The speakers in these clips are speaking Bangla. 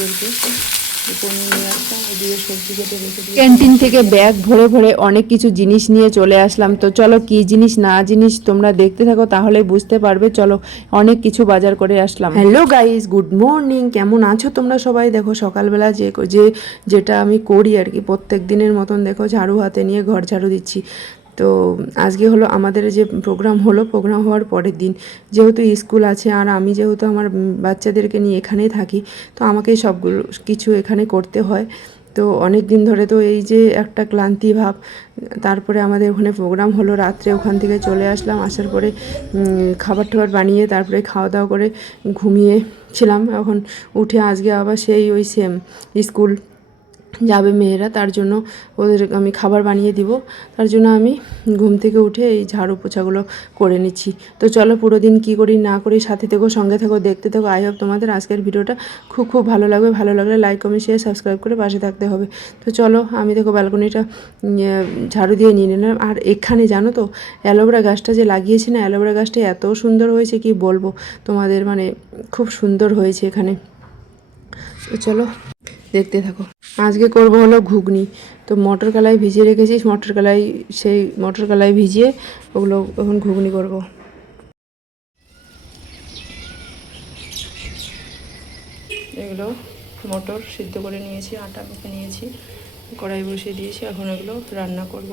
ওদেরকে পনির নিয়ে আসলাম, ওদিকে সবজি কেটে রেখে দিয়ে ক্যান্টিন থেকে ব্যাগ ভরে ভরে অনেক কিছু জিনিস নিয়ে চলে আসলাম। তো চলো কি জিনিস না জিনিস তোমরা দেখতে থাকো, তাহলে বুঝতে পারবে। চলো, অনেক কিছু বাজার করে আসলাম। Hello guys, good morning. কেমন আছো তোমরা সবাই? দেখো সকালবেলা যেটা আমি করি আর কি প্রত্যেক দিনের মতন, দেখো ঝাড়ু হাতে নিয়ে ঘর ঝাড়ু দিচ্ছি। তো আজকে হলো আমাদের যে প্রোগ্রাম হওয়ার পরের দিন, যেহেতু স্কুল আছে আর আমি যেহেতু আমার বাচ্চাদেরকে নিয়ে এখানেই থাকি, তো আমাকেই সবগুলো কিছু এখানে করতে হয়। তো অনেক দিন ধরে তো এই যে একটা ক্লান্তি ভাব। তারপরে আমাদের ওখানে প্রোগ্রাম হলো, রাত্রে ওখান থেকে চলে আসলাম, আসার পরে খাবার টাবার বানিয়ে তারপরে খাওয়া দাওয়া করে ঘুমিয়েছিলাম। এখন উঠে আজকে আবার সেই ওই সেম স্কুল যাবে মেয়েরা, তার জন্য ওদের আমি খাবার বানিয়ে দিব। তার জন্য আমি ঘুম থেকে উঠে এই ঝাড়ু পোছাগুলো করে নিচ্ছি। তো চলো পুরো দিন কী করি না করি সাথে থেকো, সঙ্গে থেকো, দেখতে থেকো। আই হোপ তোমাদের আজকের ভিডিওটা খুব খুব ভালো লাগবে। ভালো লাগলে লাইক কমেন্ট শেয়ার সাবস্ক্রাইব করে পাশে থাকতে হবে। তো চলো, আমি দেখো ব্যালকনিটা ঝাড়ু দিয়ে নিয়ে নিলাম। আর এখানে জানো তো, অ্যালোভেরা গাছটা যে লাগিয়েছি না, অ্যালোভেরা গাছটা এত সুন্দর হয়েছে কি বলবো তোমাদের, মানে খুব সুন্দর হয়েছে এখানে। তো চলো দেখতে থাকো। আজকে করব হলো ঘুগনি। তো মটর কলাই ভিজিয়ে রেখেছি, মটর কলাই ভিজিয়ে ওগুলো এখন ঘুগনি করব। এগুলো মটর সিদ্ধ করে নিয়েছি, আটা মেখে নিয়েছি, কড়াই বসিয়ে দিয়েছি, এখন এগুলো রান্না করব।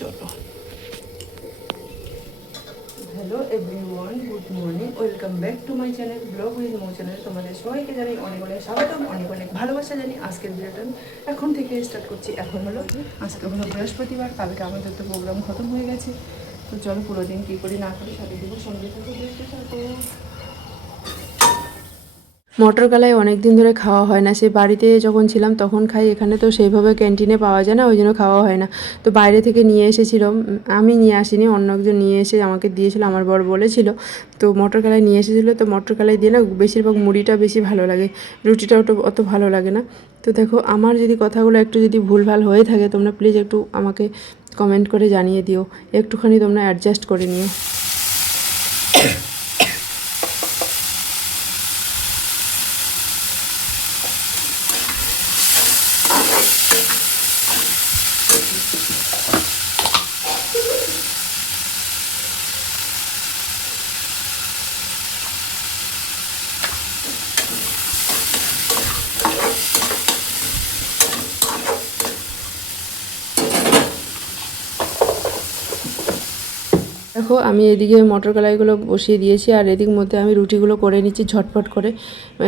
চলো। Hello everyone, good morning, welcome back to my channel blog with মো চ্যানেল। তোমাদের সবাইকে জানি অনেক অনেক স্বাগতম, অনেক অনেক ভালোবাসা জানি। আজকের ভিডিওটা এখন থেকে স্টার্ট করছি। আজকে হলো বৃহস্পতিবার, কালকে আমাদের তো প্রোগ্রাম খতম হয়ে গেছে। তো চলো পুরো দিন কী করি না করি সাথে দিব, সঙ্গে থাকো, দেখতে থাকো। মটর কলাই অনেক দিন ধরে খাওয়া হয় না। সে বাড়িতে যখন ছিলাম তখন খাই, এখানে তো সেইভাবে ক্যান্টিনে পাওয়া যায় না, ওই জন্য খাওয়া হয় না। তো বাইরে থেকে নিয়ে এসেছিল, আমি নিয়ে আসিনি, অন্য একজন নিয়ে এসে আমাকে দিয়েছিল, আমার বর বলেছিল। তো মটর কলাই নিয়ে এসেছিলো, তো মটর কলাই দিয়ে না বেশিরভাগ মুড়িটা বেশি ভালো লাগে, রুটিটা অত ভালো লাগে না। তো দেখো, আমার যদি কথাগুলো একটু যদি ভুলভাল হয়ে থাকে, তোমরা প্লিজ একটু আমাকে কমেন্ট করে জানিয়ে দিও, একটুখানি তোমরা অ্যাডজাস্ট করে নিও। দেখো, আমি এদিকে মটর কলাইগুলো বসিয়ে দিয়েছি, আর এদিক মধ্যে আমি রুটিগুলো করে নিচ্ছি ঝটপট করে।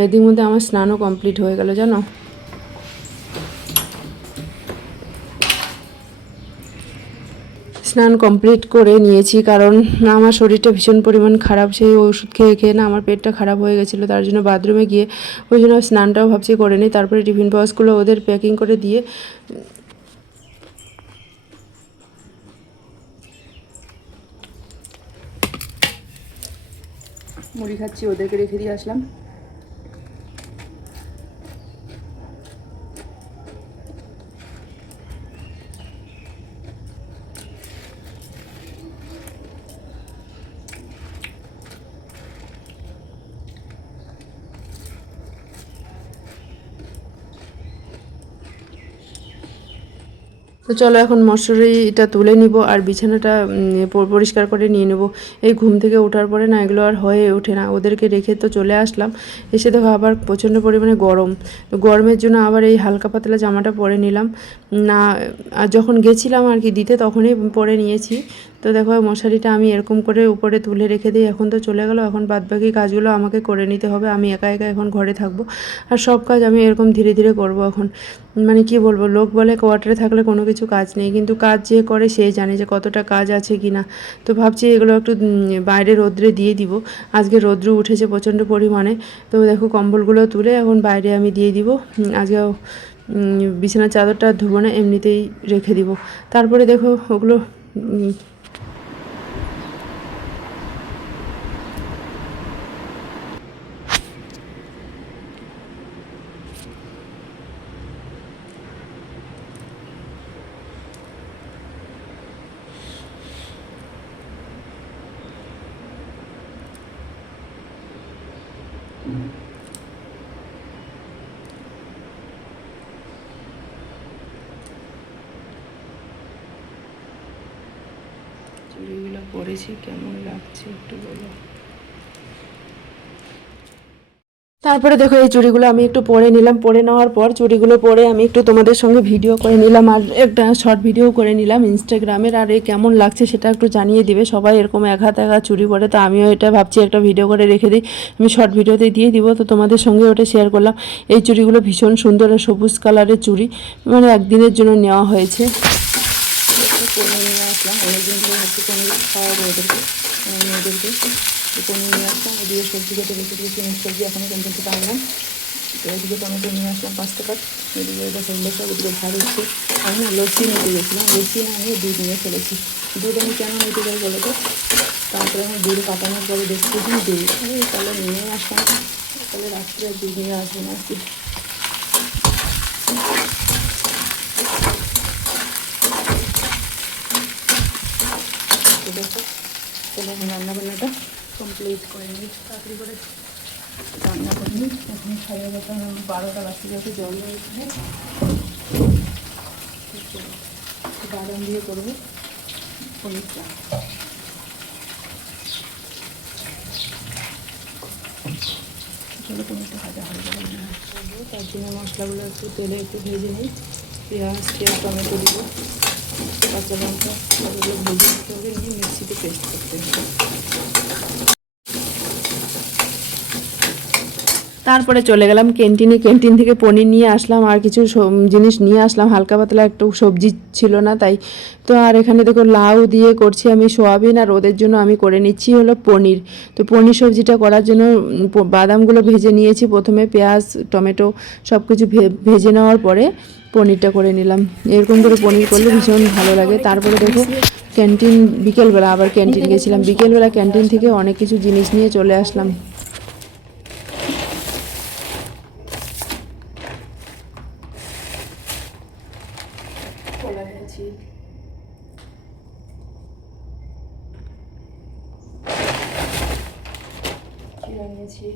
এদিক মধ্যে আমার স্নানও কমপ্লিট হয়ে গেল জানো। স্নান কমপ্লিট করে নিয়েছি, কারণ আমার শরীরটা ভীষণ পরিমাণ খারাপ। সেই ওষুধ খেয়ে খেয়ে না আমার পেটটা খারাপ হয়ে গেছিলো, তার জন্য বাথরুমে গিয়ে ওই জন্য স্নানটাও ভাবছি করে নিই। তারপরে টিফিন বক্সগুলো ওদের প্যাকিং করে দিয়ে মুড়ি খাচ্ছি, ওদেরকে রেখে দিয়ে আসলাম। তো চলো এখন মশারিটা তুলে নিব আর বিছানাটা পরিষ্কার করে নিয়ে নেব। এই ঘুম থেকে ওঠার পরে না এগুলো আর হয়ে ওঠে না। ওদেরকে রেখে তো চলে আসলাম, এসে দেখো আবার প্রচণ্ড পরিমাণে গরম। তো গরমের জন্য আবার এই হালকা পাতলা জামাটা পরে নিলাম না, আর যখন গেছিলাম আর কি দিতে তখনই পরে নিয়েছি। তো দেখো মশারিটা আমি এরকম করে উপরে তুলে রেখে দিই। এখন তো চলে গেলো, এখন বাদবাকি কাজগুলো আমাকে করে নিতে হবে। আমি একা একা এখন ঘরে থাকবো, আর সব কাজ আমি এরকম ধীরে ধীরে করবো এখন। মানে কি বলবো, লোক বলে কোয়ার্টারে থাকলে কোনো কিছু কাজ নেই, কিন্তু কাজ যে করে সে জানে যে কতটা কাজ আছে কি না। তো ভাবছি এগুলো একটু বাইরে রোদ্রে দিয়ে দিব। আজকে রৌদ্র উঠেছে প্রচণ্ড পরিমাণে। তো দেখো কম্বলগুলো তুলে এখন বাইরে আমি দিয়ে দিব। আজকে বিছানার চাদরটা ধুবো না, এমনিতেই রেখে দিব। তারপরে দেখো ওগুলো পরেছি, কেমন লাগছে একটু বলো। তারপরে দেখো এই চুড়িগুলো আমি একটু পরে নিলাম, পরে নেওয়ার পর চুড়িগুলো পরে আমি একটু তোমাদের সঙ্গে ভিডিও করে নিলাম আর একটা শর্ট ভিডিও করে নিলাম ইনস্টাগ্রামের। আর এই কেমন লাগছে সেটা একটু জানিয়ে দিবে। সবাই এরকম এক হাত চুড়ি পরে, তো আমিও এটা ভাবছি একটা ভিডিও করে রেখে দিই, আমি শর্ট ভিডিওতে দিয়ে দিব। তো তোমাদের সঙ্গে ওটা শেয়ার করলাম। এই চুড়িগুলো ভীষণ সুন্দর, সবুজ কালারের চুড়ি, মানে একদিনের জন্য নেওয়া হয়েছে। একটা পনির নিয়ে আসলাম, অনেকদিন ধরে হচ্ছে পনির খাওয়াবো ওদেরকে, মেয়েদেরকে। পনির নিয়ে আসলাম, ওদিকে সবজি কেটে রেখে দিয়েছি, সবজি এখনও পর্যন্ত আনলাম। তো ওইদিকে টমেটো নিয়ে আসলাম 5 টাকার, এদিকে এটা ফেললে সব, ওদিকে ভাত হচ্ছে। আমি না লস্যি নিতে গেছিলাম, লস্যি না নিয়ে দুধ নিয়ে ফেলেছি। দুধ আমি কেন নিতে যাই বলো তো, তারপরে আমি দুধ কাটানোর পরে দেখছি যে দুধ, তাহলে নিয়ে আসলাম, তাহলে রাত্রে দুধ নিয়ে আসবো না আর কি। দেখো চলো রান্নাবান্নাটা কমপ্লিট করে নিই, তাড়াতাড়ি করে রান্না করে নিই। এখন খাইয়ে যখন 12টা বাজতে যত জল হয়েছে, বাদাম দিয়ে করবো পনিরটা। চলো পনিরটা ভাজা হয়ে যাবে না, তার জন্য মশলাগুলো একটু তেলে একটু ভেজে নিই। পেঁয়াজ টমেটো দিব, কাঁচা লঙ্কা সবগুলো ভেজে নিতে হবে, নিয়ে মিক্সিতে পেস্ট করতে হবে। তারপরে চলে গেলাম ক্যান্টিনে, ক্যান্টিন থেকে পনির নিয়ে আসলাম আর কিছু জিনিস নিয়ে আসলাম, হালকা পাতলা একটু সবজি ছিল না তাই। তো আর এখানে দেখো লাউ দিয়ে করছি আমি সোয়াবিন, আর ওদের জন্য আমি করে নিচ্ছি হলো পনির। তো পনির সবজিটা করার জন্য বাদামগুলো ভেজে নিয়েছি প্রথমে, পেঁয়াজ টমেটো সব কিছু ভেজে নেওয়ার পরে পনিরটা করে নিলাম। এরকম করে পনির করলে ভীষণ ভালো লাগে। তারপরে দেখো ক্যান্টিন, বিকেলবেলা আবার ক্যান্টিন গেছিলাম, বিকেলবেলা ক্যান্টিন থেকে অনেক কিছু জিনিস নিয়ে চলে আসলাম। কলা নিয়েছি, চিড়া নিয়েছি,